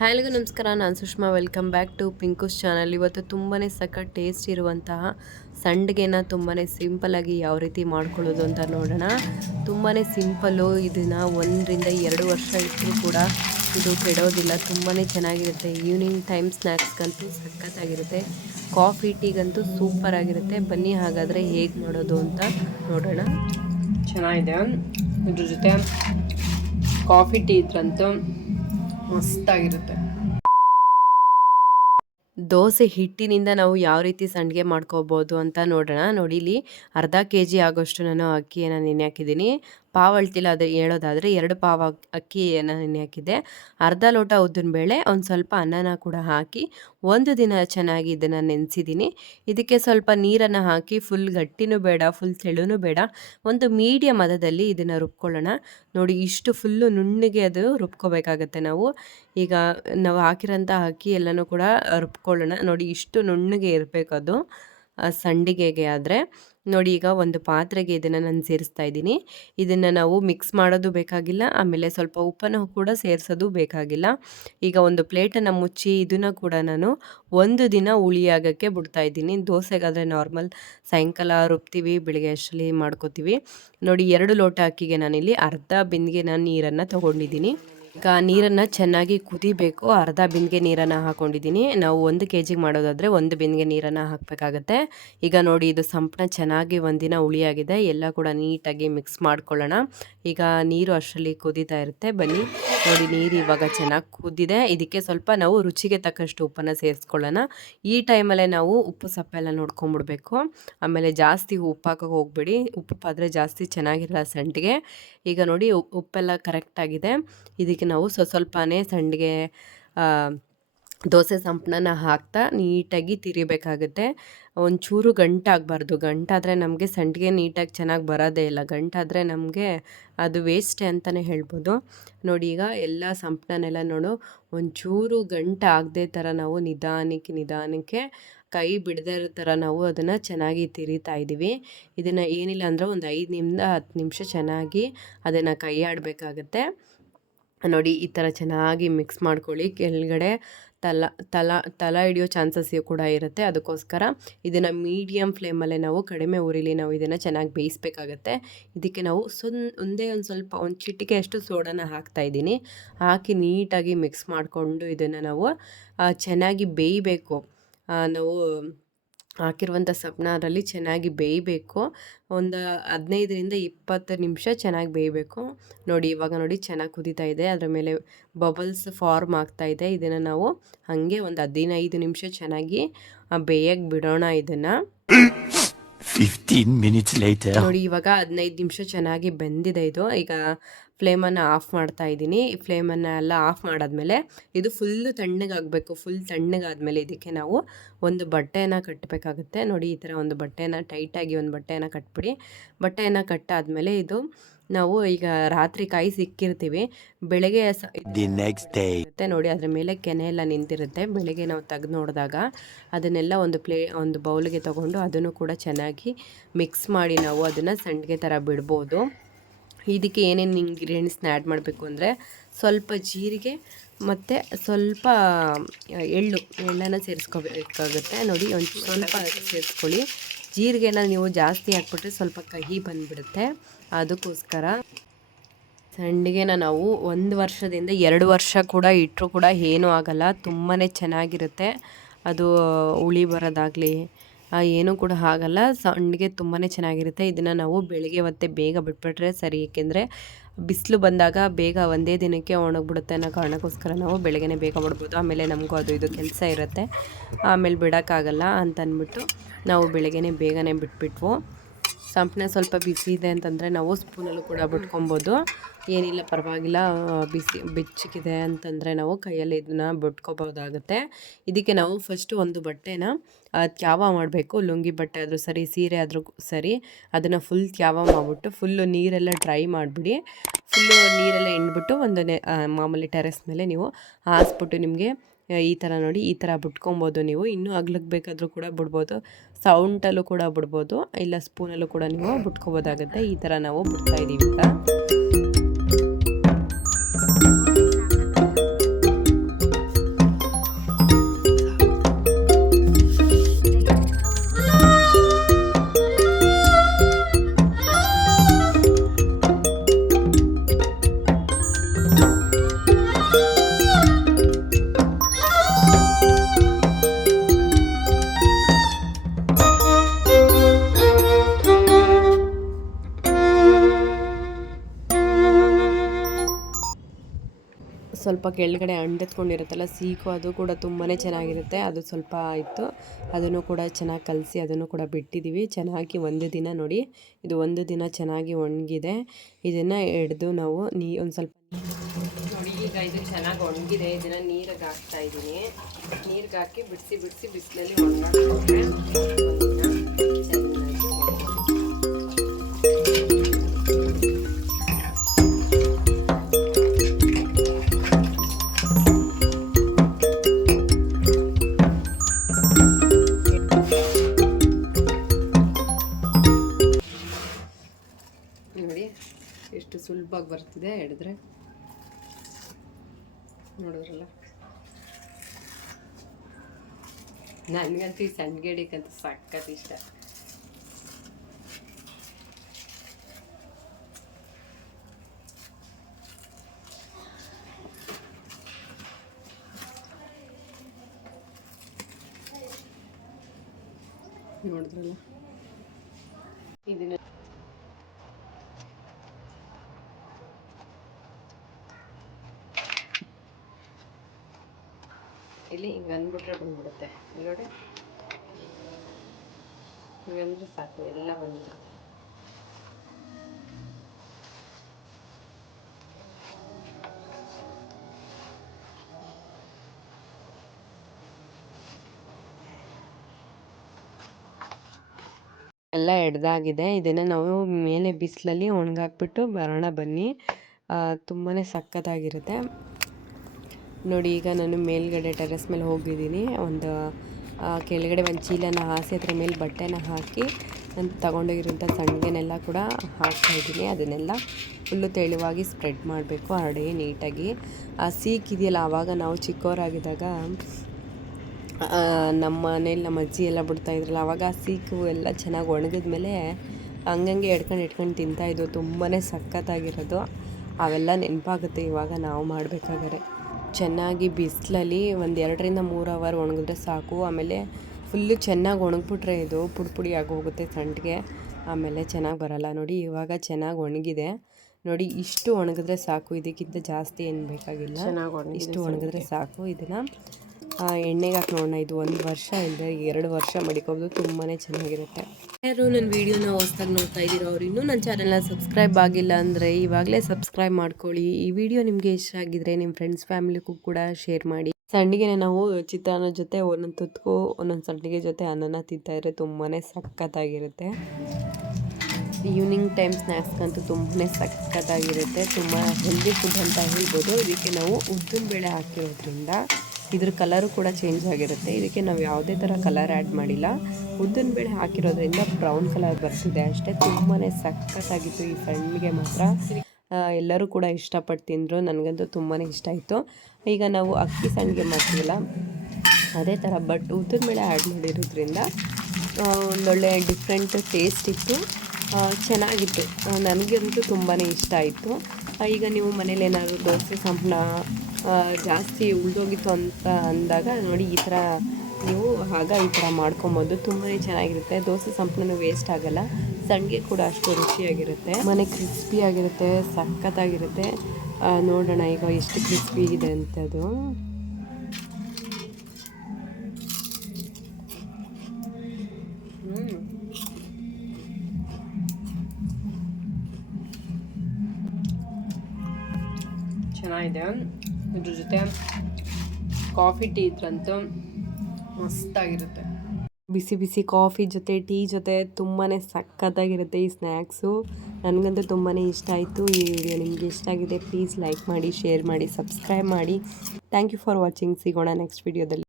ಹ್ಯಾಲಿಗೂ ನಮಸ್ಕಾರ, ನಾನು Sushma. Welcome back to Pinku's channel ಇವತ್ತು ತುಂಬಾ ಸಖತ್ ಟೇಸ್ಟ್ ಇರುವಂತಹ ಸಂಡಿಗೆನ ತುಂಬಾ ಸಿಂಪಲಾಗಿ ಯಾವ ರೀತಿ ಮಾಡ್ಕೊಳ್ಳೋದು ಅಂತ ನೋಡೋಣ. ತುಂಬಾ ಸಿಂಪಲ್ಲು ಇದನ್ನು ಒಂದರಿಂದ ಎರಡು ವರ್ಷ ಇಟ್ಟರೂ ಕೂಡ ಇದು ಕೆಡೋದಿಲ್ಲ. ತುಂಬಾ ಚೆನ್ನಾಗಿರುತ್ತೆ. ಈವ್ನಿಂಗ್ ಟೈಮ್ ಸ್ನ್ಯಾಕ್ಸ್ಗಂತೂ ಸಖತ್ತಾಗಿರುತ್ತೆ ಕಾಫಿ ಟೀಗಂತೂ ಸೂಪರ್ ಆಗಿರುತ್ತೆ. ಬನ್ನಿ ಹಾಗಾದರೆ ಹೇಗೆ ಮಾಡೋದು ಅಂತ ನೋಡೋಣ. ಚೆನ್ನಾಗಿದೆ. ಇದ್ರ ಜೊತೆ ಕಾಫಿ ಟೀ ಇದ್ರಂತೂ ಮಸ್ತಾಗಿರುತ್ತೆ. ದೋಸೆ ಹಿಟ್ಟಿನಿಂದ ನಾವು ಯಾವ ರೀತಿ ಸಂಡಿಗೆ ಮಾಡ್ಕೋಬೋದು ಅಂತ ನೋಡೋಣ. ನೋಡಿಲಿ ಅರ್ಧ ಕೆ ಜಿ ಆಗೋಷ್ಟು ನಾನು ಅಕ್ಕಿಯನ್ನು ನೆನೆ ಹಾಕಿದ್ದೀನಿ. ಪಾವ್ ಅಳ್ತಿಲ್ಲ ಅದು ಹೇಳೋದಾದರೆ ಎರಡು ಪಾವ್ ಅಕ್ಕಿ ನೆನೆ ಹಾಕಿದ್ದೆ. ಅರ್ಧ ಲೋಟ ಉದ್ದಿನ ಬೇಳೆ, ಒಂದು ಸ್ವಲ್ಪ ಅನ್ನನ ಕೂಡ ಹಾಕಿ ಒಂದು ದಿನ ಚೆನ್ನಾಗಿ ಇದನ್ನು ನೆನೆಸಿದ್ದೀನಿ ಇದಕ್ಕೆ ಸ್ವಲ್ಪ ನೀರನ್ನು ಹಾಕಿ ಫುಲ್ ಗಟ್ಟಿನೂ ಬೇಡ ಫುಲ್ ತೆಳುನೂ ಬೇಡ. ಒಂದು ಮೀಡಿಯಮ್ ಅದದಲ್ಲಿ ಇದನ್ನು ರುಬ್ಕೊಳ್ಳೋಣ. ನೋಡಿ ಇಷ್ಟು ಫುಲ್ಲು ನುಣ್ಣಗೆ ಅದು ರುಬ್ಕೋಬೇಕಾಗತ್ತೆ ನಾವು. ಈಗ ನಾವು ಹಾಕಿರೋಂಥ ಅಕ್ಕಿ ಎಲ್ಲನೂ ಕೂಡ ರುಬ್ಕೊಳ್ಳೋಣ. ನೋಡಿ ಇಷ್ಟು ನುಣ್ಣಗೆ ಇರಬೇಕು ಅದು ಸಂಡಿಗೆಗೆ ಆದರೆ. ನೋಡಿ ಈಗ ಒಂದು ಪಾತ್ರೆಗೆ ಇದನ್ನು ನಾನು ಸೇರಿಸ್ತಾ ಇದ್ದೀನಿ. ಇದನ್ನು ನಾವು ಮಿಕ್ಸ್ ಮಾಡೋದು ಬೇಕಾಗಿಲ್ಲ, ಆಮೇಲೆ ಸ್ವಲ್ಪ ಉಪ್ಪನ್ನು ಕೂಡ ಸೇರಿಸೋದು ಬೇಕಾಗಿಲ್ಲ. ಈಗ ಒಂದು ಪ್ಲೇಟನ್ನು ಮುಚ್ಚಿ ಇದನ್ನು ಕೂಡ ನಾನು ಒಂದು ದಿನ ಉಳಿಯಾಗಕ್ಕೆ ಬಿಡ್ತಾ ಇದ್ದೀನಿ. ದೋಸೆಗಾದರೆ ನಾರ್ಮಲ್ ಸಾಯಂಕಾಲ ರುಬ್ತೀವಿ, ಬೆಳಿಗ್ಗೆ ಅಷ್ಟರಲ್ಲಿ ಮಾಡ್ಕೋತೀವಿ. ನೋಡಿ ಎರಡು ಲೋಟ ಅಕ್ಕಿಗೆ ನಾನಿಲ್ಲಿ ಅರ್ಧ ಬಿಂದಿಗೆ ನಾನು ನೀರನ್ನು ತಗೊಂಡಿದ್ದೀನಿ. ಈಗ ನೀರನ್ನು ಚೆನ್ನಾಗಿ ಕುದಿಬೇಕು. ಅರ್ಧ ಬಿಂದಿಗೆ ನೀರನ್ನು ಹಾಕೊಂಡಿದ್ದೀನಿ. ನಾವು ಒಂದು ಕೆ ಜಿಗೆ ಮಾಡೋದಾದರೆ ಒಂದು ಬಿಂದಿಗೆ ನೀರನ್ನು ಹಾಕಬೇಕಾಗತ್ತೆ. ಈಗ ನೋಡಿ, ಇದು ಸಂಪಣ ಚೆನ್ನಾಗಿ ಒಂದಿನ ಉಳಿಯಾಗಿದೆ ಎಲ್ಲ ಕೂಡ ನೀಟಾಗಿ ಮಿಕ್ಸ್ ಮಾಡ್ಕೊಳ್ಳೋಣ. ಈಗ ನೀರು ಅಷ್ಟರಲ್ಲಿ ಕುದೀತಾ ಇರುತ್ತೆ. ಬನ್ನಿ. ನೋಡಿ, ನೀರು ಇವಾಗ ಚೆನ್ನಾಗಿ ಕುದ್ದಿದೆ. ಇದಕ್ಕೆ ಸ್ವಲ್ಪ ನಾವು ರುಚಿಗೆ ತಕ್ಕಷ್ಟು ಉಪ್ಪನ್ನು ಸೇರಿಸ್ಕೊಳ್ಳೋಣ. ಈ ಟೈಮಲ್ಲೇ ನಾವು ಉಪ್ಪು ಸಪ್ಪೆಲ್ಲ ನೋಡ್ಕೊಂಬಿಡ್ಬೇಕು. ಆಮೇಲೆ ಜಾಸ್ತಿ ಉಪ್ಪು ಹಾಕೋಕೆ ಹೋಗ್ಬೇಡಿ. ಉಪ್ಪು ಆದರೆ ಜಾಸ್ತಿ ಚೆನ್ನಾಗಿರಲ್ಲ ಸಂಟಿಗೆ ಈಗ ನೋಡಿ ಉಪ್ಪೆಲ್ಲ ಕರೆಕ್ಟಾಗಿದೆ ಇದಕ್ಕೆ ನಾವು ಸ್ವಸ್ವಲ್ಪನೇ ಸಂಡಿಗೆ ದೋಸೆ ಸಂಪ್ಣನ ಹಾಕ್ತಾ ನೀಟಾಗಿ ತಿರಿಬೇಕಾಗುತ್ತೆ. ಒಂಚೂರು ಗಂಟಾಗಬಾರ್ದು ಗಂಟಾದರೆ ನಮಗೆ ಸಂಡಿಗೆ ನೀಟಾಗಿ ಚೆನ್ನಾಗಿ ಬರೋದೇ ಇಲ್ಲ. ಗಂಟಾದರೆ ನಮಗೆ ಅದು ವೇಸ್ಟ್ ಅಂತಲೇ ಹೇಳ್ಬೋದು. ನೋಡಿ ಈಗ ಎಲ್ಲ ಸಂಪ್ಣನೆಲ್ಲ ನೋಡು, ಒಂಚೂರು ಗಂಟು ಆಗದೆ ಥರ ನಾವು ನಿಧಾನಕ್ಕೆ ನಿಧಾನಕ್ಕೆ ಕೈ ಬಿಡದೇ ಇರೋ ಥರ ನಾವು ಅದನ್ನು ಚೆನ್ನಾಗಿ ತಿರಿತಾ ಇದ್ದೀವಿ. ಇದನ್ನು ಏನಿಲ್ಲ ಅಂದರೆ ಒಂದು ಐದು ನಿಮಿಷ ಹತ್ತು ನಿಮಿಷ ಚೆನ್ನಾಗಿ ಅದನ್ನು ಕೈ ಆಡಬೇಕಾಗತ್ತೆ ನೋಡಿ, ಈ ಥರ ಚೆನ್ನಾಗಿ ಮಿಕ್ಸ್ ಮಾಡ್ಕೊಳ್ಳಿ. ಕೆಳಗಡೆ ತಲ ತಲ ತಲ ಹಿಡಿಯೋ ಚಾನ್ಸಸ್ ಕೂಡ ಇರುತ್ತೆ. ಅದಕ್ಕೋಸ್ಕರ ಇದನ್ನು ಮೀಡಿಯಮ್ ಫ್ಲೇಮಲ್ಲೇ ನಾವು ಕಡಿಮೆ ಉರಿಲಿ ನಾವು ಇದನ್ನು ಚೆನ್ನಾಗಿ ಬೇಯಿಸ್ಬೇಕಾಗತ್ತೆ. ಇದಕ್ಕೆ ನಾವು ಸುನ್, ಒಂದೇ ಒಂದು ಸ್ವಲ್ಪ, ಒಂದು ಚಿಟಿಕೆ ಅಷ್ಟು ಸೋಡಾನ ಹಾಕ್ತಾ ಇದ್ದೀನಿ. ಹಾಕಿ ನೀಟಾಗಿ ಮಿಕ್ಸ್ ಮಾಡಿಕೊಂಡು ಇದನ್ನು ನಾವು ಚೆನ್ನಾಗಿ ಬೇಯಬೇಕು. ನಾವು ಹಾಕಿರುವಂಥ ಸಬ್ಬನ ಅದರಲ್ಲಿ ಚೆನ್ನಾಗಿ ಬೇಯಬೇಕು. ಒಂದು ಹದಿನೈದರಿಂದ ಇಪ್ಪತ್ತು ನಿಮಿಷ ಚೆನ್ನಾಗಿ ಬೇಯಬೇಕು. ನೋಡಿ, ಇವಾಗ ನೋಡಿ ಚೆನ್ನಾಗಿ ಕುದೀತಾ ಇದೆ. ಅದರ ಮೇಲೆ ಬಬಲ್ಸ್ ಫಾರ್ಮ್ ಆಗ್ತಾ ಇದೆ. ಇದನ್ನು ನಾವು ಹಾಗೆ ಒಂದು ಹದಿನೈದು ನಿಮಿಷ ಚೆನ್ನಾಗಿ ಬೇಯಕ್ಕೆ ಬಿಡೋಣ ಇದನ್ನು. 15 ಮಿನಿಟ್ಸ್ later. ನೋಡಿ, ಇವಾಗ ಹದಿನೈದು ನಿಮಿಷ ಚೆನ್ನಾಗಿ ಬೆಂದಿದೆ ಇದು. ಈಗ ಫ್ಲೇಮನ್ನು ಆಫ್ ಮಾಡ್ತಾ ಇದ್ದೀನಿ. ಈ ಫ್ಲೇಮನ್ನು ಎಲ್ಲ ಆಫ್ ಮಾಡಾದ್ಮೇಲೆ ಇದು ಫುಲ್ಲು ತಣ್ಣಗಾಗಬೇಕು. ಫುಲ್ ತಣ್ಣಗಾದ್ಮೇಲೆ ಇದಕ್ಕೆ ನಾವು ಒಂದು ಬಟ್ಟೆನ ಕಟ್ಟಬೇಕಾಗುತ್ತೆ ನೋಡಿ, ಈ ಥರ ಒಂದು ಬಟ್ಟೆನ ಟೈಟಾಗಿ ಒಂದು ಬಟ್ಟೆನ ಕಟ್ಬಿಡಿ. ಬಟ್ಟೆನ ಕಟ್ಟಾದ್ಮೇಲೆ ಇದು ನಾವು ಈಗ ರಾತ್ರಿ ಕಾಯಿ ಸಿಕ್ಕಿರ್ತೀವಿ. ಬೆಳಗ್ಗೆ ದಿ ನೆಕ್ಸ್ಟ್ ಡೇ day. ಇರುತ್ತೆ ನೋಡಿ ಅದ್ರ ಮೇಲೆ ಕೆನೆ ಎಲ್ಲ ನಿಂತಿರುತ್ತೆ. ಬೆಳಗ್ಗೆ ನಾವು ತೆಗೆದು ನೋಡಿದಾಗ ಅದನ್ನೆಲ್ಲ ಒಂದು ಪ್ಲೇ ಒಂದು ಬೌಲ್ಗೆ ತಗೊಂಡು ಅದನ್ನು ಕೂಡ ಚೆನ್ನಾಗಿ ಮಿಕ್ಸ್ ಮಾಡಿ ನಾವು ಅದನ್ನು ಸಂಡಿಗೆ ಥರ ಬಿಡ್ಬೋದು. ಇದಕ್ಕೆ ಏನೇನು ಇಂಗ್ರೀಡಿಯೆಂಟ್ಸ್ನ ಆ್ಯಡ್ ಮಾಡಬೇಕು ಅಂದರೆ ಸ್ವಲ್ಪ ಜೀರಿಗೆ ಮತ್ತು ಸ್ವಲ್ಪ ಎಳ್ಳು ಎಳ್ಳನ್ನು ಸೇರಿಸ್ಕೋಬೇಕಾಗುತ್ತೆ. ನೋಡಿ ಒಂದು ಸ್ವಲ್ಪ ಸೇರಿಸ್ಕೊಳ್ಳಿ. ಜೀರಿಗೆನ ನೀವು ಜಾಸ್ತಿ ಹಾಕ್ಬಿಟ್ರೆ ಸ್ವಲ್ಪ ಕಹಿ ಬಂದ್ಬಿಡುತ್ತೆ. ಅದಕ್ಕೋಸ್ಕರ ಸಂಡಿಗೆನ ನಾವು ಒಂದು ವರ್ಷದಿಂದ ಎರಡು ವರ್ಷ ಕೂಡ ಇಟ್ಟರು ಕೂಡ ಏನೂ ಆಗಲ್ಲ. ತುಂಬಾ ಚೆನ್ನಾಗಿರುತ್ತೆ. ಅದು ಉಳಿ ಬರೋದಾಗಲಿ ಏನೂ ಕೂಡ ಆಗಲ್ಲ. ಸಂಡಿಗೆ ತುಂಬಾ ಚೆನ್ನಾಗಿರುತ್ತೆ. ಇದನ್ನು ನಾವು ಬೆಳಗ್ಗೆ ಹೊತ್ತೆ ಬೇಗ ಬಿಟ್ಬಿಟ್ರೆ ಸರಿ. ಏಕೆಂದರೆ ಬಿಸಿಲು ಬಂದಾಗ ಬೇಗ ಒಂದೇ ದಿನಕ್ಕೆ ಒಣಗಿಬಿಡುತ್ತೆ ಅನ್ನೋ ಕಾರಣಕ್ಕೋಸ್ಕರ ನಾವು ಬೆಳಗ್ಗೆನೇ ಬೇಗ ಬಿಡ್ಬೋದು ಆಮೇಲೆ ನಮಗೂ ಅದು ಇದು ಕೆಲಸ ಇರುತ್ತೆ. ಆಮೇಲೆ ಬಿಡೋಕ್ಕಾಗಲ್ಲ ಅಂತ ಅಂದ್ಬಿಟ್ಟು ನಾವು ಬೆಳಗ್ಗೆನೇ ಬೇಗನೆ ಬಿಟ್ಬಿಟ್ವು. ಸಂಪಣ ಸ್ವಲ್ಪ ಬಿಸಿ ಇದೆ ಅಂತಂದರೆ ನಾವು ಸ್ಪೂನಲ್ಲೂ ಕೂಡ ಬಿಟ್ಕೊಬೋದು. ಏನಿಲ್ಲ, ಪರವಾಗಿಲ್ಲ ಬಿಸಿ ಬೆಚ್ಚಗಿದೆ ಅಂತಂದರೆ ನಾವು ಕೈಯಲ್ಲಿ ಇದನ್ನ ಬಿಟ್ಕೋಬೋದಾಗುತ್ತೆ. ಇದಕ್ಕೆ ನಾವು ಫಸ್ಟು ಒಂದು ಬಟ್ಟೆನ ತ್ಯಾವ ಮಾಡಬೇಕು. ಲುಂಗಿ ಬಟ್ಟೆ ಆದರೂ ಸರಿ, ಸೀರೆ ಆದರೂ ಸರಿ, ಅದನ್ನು ಫುಲ್ ತ್ಯಾವ ಮಾಡಿಬಿಟ್ಟು ಫುಲ್ಲು ನೀರೆಲ್ಲ ಡ್ರೈ ಮಾಡಿಬಿಡಿ. ಫುಲ್ಲು ನೀರೆಲ್ಲ ಹಿಂಡ್ಬಿಟ್ಟು ಒಂದು ಮಾಮೂಲಿ ಟೆರೆಸ್ ಮೇಲೆ ನೀವು ಹಾಸ್ಬಿಟ್ಟು ನಿಮಗೆ ಈ ಥರ ನೋಡಿ, ಈ ಥರ ಬಿಟ್ಕೊಬೋದು ನೀವು. ಇನ್ನೂ ಅಗ್ಲಕ್ಕೆ ಬೇಕಾದರೂ ಕೂಡ ಬಿಡ್ಬೋದು. ಸೌಂಟಲ್ಲೂ ಕೂಡ ಬಿಡ್ಬೋದು. ಇಲ್ಲ ಸ್ಪೂನಲ್ಲೂ ಕೂಡ ನೀವು ಬಿಟ್ಕೋಬೋದಾಗುತ್ತೆ. ಈ ಥರ ನಾವು ಬಿಡ್ತಾ ಇದ್ದೀವಿ ಈಗ. ಸ್ವಲ್ಪ ಕೆಳಗಡೆ ಅಂಡೆತ್ಕೊಂಡಿರುತ್ತಲ್ಲ ಸೀಕು ಅದು ಕೂಡ ತುಂಬಾ ಚೆನ್ನಾಗಿರುತ್ತೆ. ಅದು ಸ್ವಲ್ಪ ಇತ್ತು ಅದನ್ನು ಕೂಡ ಚೆನ್ನಾಗಿ ಕಲಸಿ ಅದನ್ನು ಕೂಡ ಬಿಟ್ಟಿದ್ದೀವಿ ಚೆನ್ನಾಗಿ ಒಂದು ದಿನ ನೋಡಿ. ಇದು ಒಂದು ದಿನ ಚೆನ್ನಾಗಿ ಒಣಗಿದೆ. ಇದನ್ನು ಹಿಡ್ದು ನಾವು ನೀ, ಒಂದು ಸ್ವಲ್ಪ ನೋಡಿ, ಈಗ ಇದು ಚೆನ್ನಾಗಿ ಒಣಗಿದೆ. ಇದನ್ನು ನೀರಿಗೆ ಹಾಕ್ತಾ ಇದ್ದೀನಿ. ನೀರಿಗೆ ಹಾಕಿ ಬಿಡಿಸಿ ಬಿಡಿಸಿ ಬಿಸಿಲಲ್ಲಿ ಒಣಗಾಕ್ಬಿಟ್ರೆ ಎಷ್ಟು ಸುಲಭವಾಗಿ ಬರ್ತಿದೆ ಹಿಡಿದ್ರೆ? ನೋಡಿದ್ರಲ್ಲ? ನನಗಂತೂ ಈ ಸಣ್ಣಗೇಡಿಕಂತೂ ಸಖತ್ ಇಷ್ಟ. ನೋಡಿದ್ರಲ್ಲ? ಇದನ್ನ ಇಲ್ಲಿ ಹಿಂಗೆ ಅಂದ್ಬಿಟ್ರೆ ಬಂದ್ಬಿಡುತ್ತೆ. ಇಲ್ಲಿ ನೋಡಿ ಹಿಂಗಂದ್ರೆ ಸಾಕು, ಎಲ್ಲ ಬಂದ್ಬಿಡುತ್ತೆ. ಎಲ್ಲ ಎಡ್ದಾಗಿದೆ. ಇದನ್ನು ನಾವು ಮೇಲೆ ಬಿಸಿಲಲ್ಲಿ ಒಣಗಾಕ್ಬಿಟ್ಟು ಬರೋಣ ಬನ್ನಿ. ತುಂಬಾ ಸಖತ್ತಾಗಿರುತ್ತೆ. ನೋಡಿ, ಈಗ ನಾನು ಮೇಲ್ಗಡೆ ಟೆರೆಸ್ ಮೇಲೆ ಹೋಗಿದ್ದೀನಿ. ಒಂದು ಕೆಳಗಡೆ ಒಂದು ಚೀಲನ ಹಾಸಿ, ಅದರ ಮೇಲೆ ಬಟ್ಟೆನ ಹಾಕಿ, ನಾನು ತಗೊಂಡೋಗಿರೋಂಥ ಸಣ್ಣಗೆನೆಲ್ಲ ಕೂಡ ಹಾಕ್ತಾ ಇದ್ದೀನಿ. ಅದನ್ನೆಲ್ಲ ಫುಲ್ಲು ತೆಳುವಾಗಿ ಸ್ಪ್ರೆಡ್ ಮಾಡಬೇಕು ಹರಡಿ ನೀಟಾಗಿ. ಆ ಸೀಕ್ ಇದೆಯಲ್ಲ, ಆವಾಗ ನಾವು ಚಿಕ್ಕವರಾಗಿದ್ದಾಗ ನಮ್ಮ ಮನೇಲಿ ನಮ್ಮ ಅಜ್ಜಿ ಎಲ್ಲ ಬಿಡ್ತಾಯಿದ್ರಲ್ಲ ಆವಾಗ ಆ ಸೀಕು ಎಲ್ಲ ಚೆನ್ನಾಗಿ ಒಣಗಿದ್ಮೇಲೆ ಹಂಗಂಗೆ ಎಡ್ಕೊಂಡು ಇಟ್ಕೊಂಡು ತಿಂತಾಯಿದ್ವು ತುಂಬಾ ಸಖತ್ತಾಗಿರೋದು. ಅವೆಲ್ಲ ನೆನಪಾಗುತ್ತೆ, ಇವಾಗ ನಾವು ಮಾಡಬೇಕಾದ್ರೆ. ಚೆನ್ನಾಗಿ ಬಿಸಿಲಲ್ಲಿ ಒಂದು ಎರಡರಿಂದ ಮೂರು ಅವರ್ ಒಣಗಿದ್ರೆ ಸಾಕು. ಆಮೇಲೆ ಫುಲ್ಲು ಚೆನ್ನಾಗಿ ಒಣಗಿಬಿಟ್ರೆ ಇದು ಪುಡಿ ಪುಡಿ ಆಗೋಗುತ್ತೆ ಸಂಟಿಗೆ ಆಮೇಲೆ ಚೆನ್ನಾಗಿ ಬರಲ್ಲ. ನೋಡಿ ಇವಾಗ ಚೆನ್ನಾಗಿ ಒಣಗಿದೆ. ನೋಡಿ ಇಷ್ಟು ಒಣಗಿದ್ರೆ ಸಾಕು. ಇದಕ್ಕಿಂತ ಜಾಸ್ತಿ ಏನು ಬೇಕಾಗಿಲ್ಲ. ಇಷ್ಟು ಒಣಗಿದ್ರೆ ಸಾಕು. ಇದನ್ನು ಎಣ್ಣೆಗೆ ಹಾಕಿ ನೋಡೋಣ, ಇದು ಒಂದು ವರ್ಷ ಇಲ್ಲದೆ ಎರಡು ವರ್ಷ ಮಡಿಕೋಬೋದು ತುಂಬಾ ಚೆನ್ನಾಗಿರುತ್ತೆ. ಯಾರು ನನ್ನ ವೀಡಿಯೋನ ಹೊಸ್ದಾಗಿ ನೋಡ್ತಾ ಇದ್ದೀರೋ ಅವ್ರು ಇನ್ನೂ ನನ್ನ ಚಾನಲ್ನ ಸಬ್ಸ್ಕ್ರೈಬ್ ಆಗಿಲ್ಲ ಅಂದರೆ ಇವಾಗಲೇ ಸಬ್ಸ್ಕ್ರೈಬ್ ಮಾಡ್ಕೊಳ್ಳಿ. ಈ ವಿಡಿಯೋ ನಿಮಗೆ ಇಷ್ಟ ಆಗಿದ್ರೆ ನಿಮ್ಮ ಫ್ರೆಂಡ್ಸ್ ಫ್ಯಾಮಿಲಿಗೂ ಕೂಡ ಶೇರ್ ಮಾಡಿ. ಸಂಡಿಗೆ ನಾವು ಚಿತ್ರಾನ್ನ ಜೊತೆ ಒಂದೊಂದು ತುತ್ತು ಒಂದೊಂದು ಸಂಡಿಗೆ ಜೊತೆ ಅನ್ನನ ತಿಂತಾ ಇದ್ರೆ ತುಂಬಾ ಸಖತ್ತಾಗಿರುತ್ತೆ. ಈವ್ನಿಂಗ್ ಟೈಮ್ ಸ್ನ್ಯಾಕ್ಸ್ಗಂತೂ ತುಂಬಾ ಸಖತ್ತಾಗಿರುತ್ತೆ. ತುಂಬ ಹೆಲ್ದಿ ಫುಡ್ ಅಂತ ಹೇಳ್ಬೋದು. ಇದಕ್ಕೆ ನಾವು ಉದ್ದಿನ ಬೇಳೆ ಹಾಕಿರೋದ್ರಿಂದ ಇದ್ರ ಕಲರು ಕೂಡ ಚೇಂಜ್ ಆಗಿರುತ್ತೆ. ಇದಕ್ಕೆ ನಾವು ಯಾವುದೇ ಥರ ಕಲರ್ ಆ್ಯಡ್ ಮಾಡಿಲ್ಲ. ಉದ್ದಿನ ಬೇಳೆ ಹಾಕಿರೋದ್ರಿಂದ ಬ್ರೌನ್ ಕಲರ್ ಬರ್ತಿದೆ ಅಷ್ಟೇ. ತುಂಬಾ ಸಖತ್ತಾಗಿತ್ತು ಈ ಫ್ರೆಂಡ್ಗೆ ಮಾತ್ರ. ಎಲ್ಲರೂ ಕೂಡ ಇಷ್ಟಪಟ್ಟು ತಿಂದರು. ನನಗಂತೂ ತುಂಬಾ ಇಷ್ಟ ಆಯಿತು. ಈಗ ನಾವು ಅಕ್ಕಿ ಸಂಡಿಗೆ ಮಾಡ್ತೀವಲ್ಲ, ಅದೇ ಥರ ಬಟ್ ಉದ್ದಿನ ಬೇಳೆ ಆ್ಯಡ್ ಮಾಡಿರೋದ್ರಿಂದ ಒಂದೊಳ್ಳೆ ಡಿಫ್ರೆಂಟ್ ಟೇಸ್ಟ್ ಇತ್ತು. ಚೆನ್ನಾಗಿತ್ತು. ನನಗಂತೂ ತುಂಬಾ ಇಷ್ಟ ಆಯಿತು. ಈಗ ನೀವು ಮನೇಲಿ ಏನಾದರೂ ದೋಸೆ ಸಂಪಣ ಜಾಸ್ತಿ ಉಳಿದೋಗಿತ್ತು ಅಂತ ಅಂದಾಗ ನೋಡಿ ಈ ಥರ ನೀವು ಆಗ ಈ ಥರ ಮಾಡ್ಕೊಬೋದು. ತುಂಬಾ ಚೆನ್ನಾಗಿರುತ್ತೆ. ದೋಸೆ ಸಂಪೂರ್ಣ ವೇಸ್ಟ್ ಆಗಲ್ಲ. ಸಂಡಿಗೆ ಕೂಡ ಅಷ್ಟು ರುಚಿಯಾಗಿರುತ್ತೆ. ಮನೆ ಕ್ರಿಸ್ಪಿ ಆಗಿರುತ್ತೆ, ಸಖತ್ತಾಗಿರುತ್ತೆ. ನೋಡೋಣ ಈಗ ಎಷ್ಟು ಕ್ರಿಸ್ಪಿ ಇದೆ ಅಂತ ಅದು ಚೆನ್ನಾಗಿದೆ. ಇದ್ರ ಜೊತೆ ಕಾಫಿ ಟೀ ಇದ್ರಂತೂ ಮಸ್ತಾಗಿರುತ್ತೆ. ಬಿಸಿ ಬಿಸಿ ಕಾಫಿ ಜೊತೆ, ಟೀ ಜೊತೆ ತುಂಬಾ ಸಖತ್ತಾಗಿರುತ್ತೆ ಈ ಸ್ನ್ಯಾಕ್ಸು ನನಗಂತೂ ತುಂಬಾ ಇಷ್ಟ ಆಯಿತು ಈ ವಿಡಿಯೋ. ನಿಮಗೆ ಇಷ್ಟ ಆಗಿದೆ, ಪ್ಲೀಸ್ ಲೈಕ್ ಮಾಡಿ, ಶೇರ್ ಮಾಡಿ, ಸಬ್ಸ್ಕ್ರೈಬ್ ಮಾಡಿ. Thank you for watching. ಸಿಗೋಣ ನೆಕ್ಸ್ಟ್ ವಿಡಿಯೋದಲ್ಲಿ.